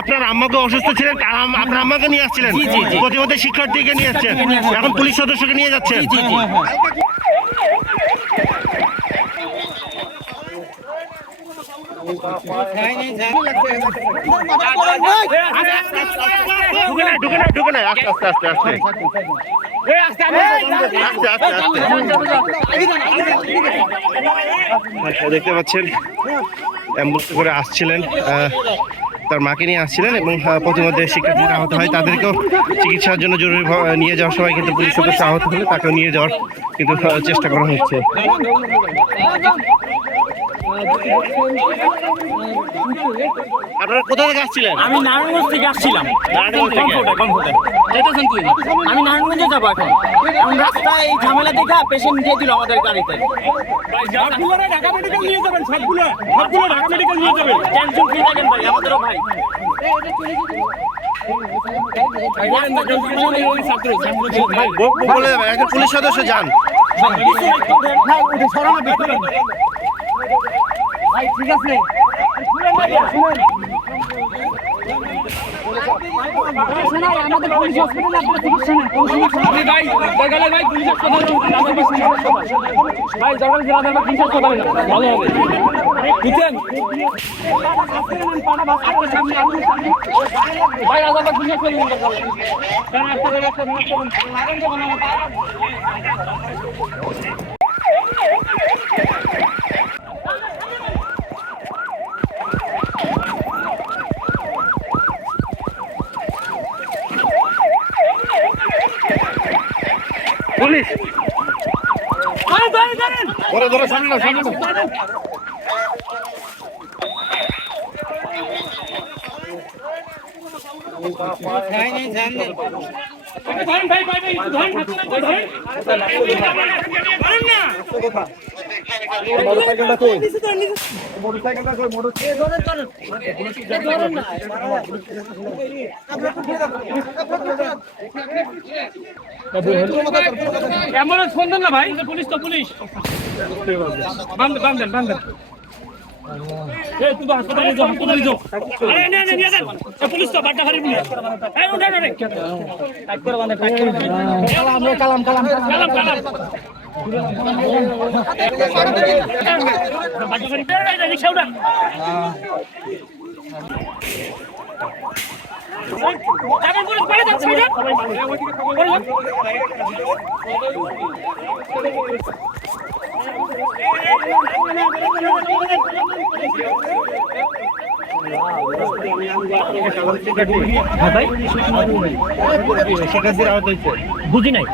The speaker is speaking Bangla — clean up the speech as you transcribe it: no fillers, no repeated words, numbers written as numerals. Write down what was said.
আপনার আম্মাকে অসুস্থ ছিলেন, আপনার আম্মাকে নিয়ে আসছিলেন, প্রতিমধ্যে শিক্ষার্থীকে নিয়ে আসছেন, এখন পুলিশ সদস্যকে নিয়ে যাচ্ছেন। ঢুকে নাই, আস্তে আস্তে আস্তে আস্তে দেখতে পাচ্ছেন অ্যাম্বুলেন্সে করে আসছিলেন, তার মাকে নিয়ে আসছিলেন এবং প্রতিমধ্যে শিক্ষার্থীরা আহত হয়, তাদেরকেও চিকিৎসার জন্য জরুরি নিয়ে যাওয়ার সময় কিন্তু পুলিশ সদস্য আহত হলে তাকেও নিয়ে যাওয়ার কিন্তু চেষ্টা করা হচ্ছে। আপনারা কোথা থেকে আসছিলেন? আমি নারায়ণগঞ্জ থেকে আসছিলাম। আমি নারায়ণগঞ্জে যাবো এখন রাস্তায় এই ঝামেলা দেখা পেশেন্ট দিয়ে দিল আমাদের গাড়িতে। ঢাকা মেডিকেল নিয়ে যাবেন, সবগুলো ঢাকা মেডিকেল নিয়ে যাবেন, টেনশন ফ্রি থাকেন ভাই, আমাদেরও ভাই। পুলিশ সদস্য যান ভাই, ঠিক আছে আমাদের পুলিশ হসপিটালে আপনার চিকিৎসা নেই, ভাই দরকার ভাই পুলিশ হাসপাতালে ভাই দরকার জেলা পুলিশ হাসপাতালে ভালো হবে বুঝছেন ভাই আলাদা পুলিশ পুলিশ ধরে ধরে সামনে না সামনে অ্যাম্বুলেন্স ফোন দেন না ভাই, পুলিশ তো পুলিশ বান্ধেন এই তুই হাসপাতালে যাও, হাসপাতালে যাও। আরে নে নিয়ে যান, পুলিশ তো বাড্ডা খালি পুলিশ। এই উঠা রে টাইপ করে বাঁধে, টাইপ করে কালাম বাড্ডা খালি রিকশা উঠা। যাবেন পুলিশ বাইরে যাচ্ছে না বুঝি নাই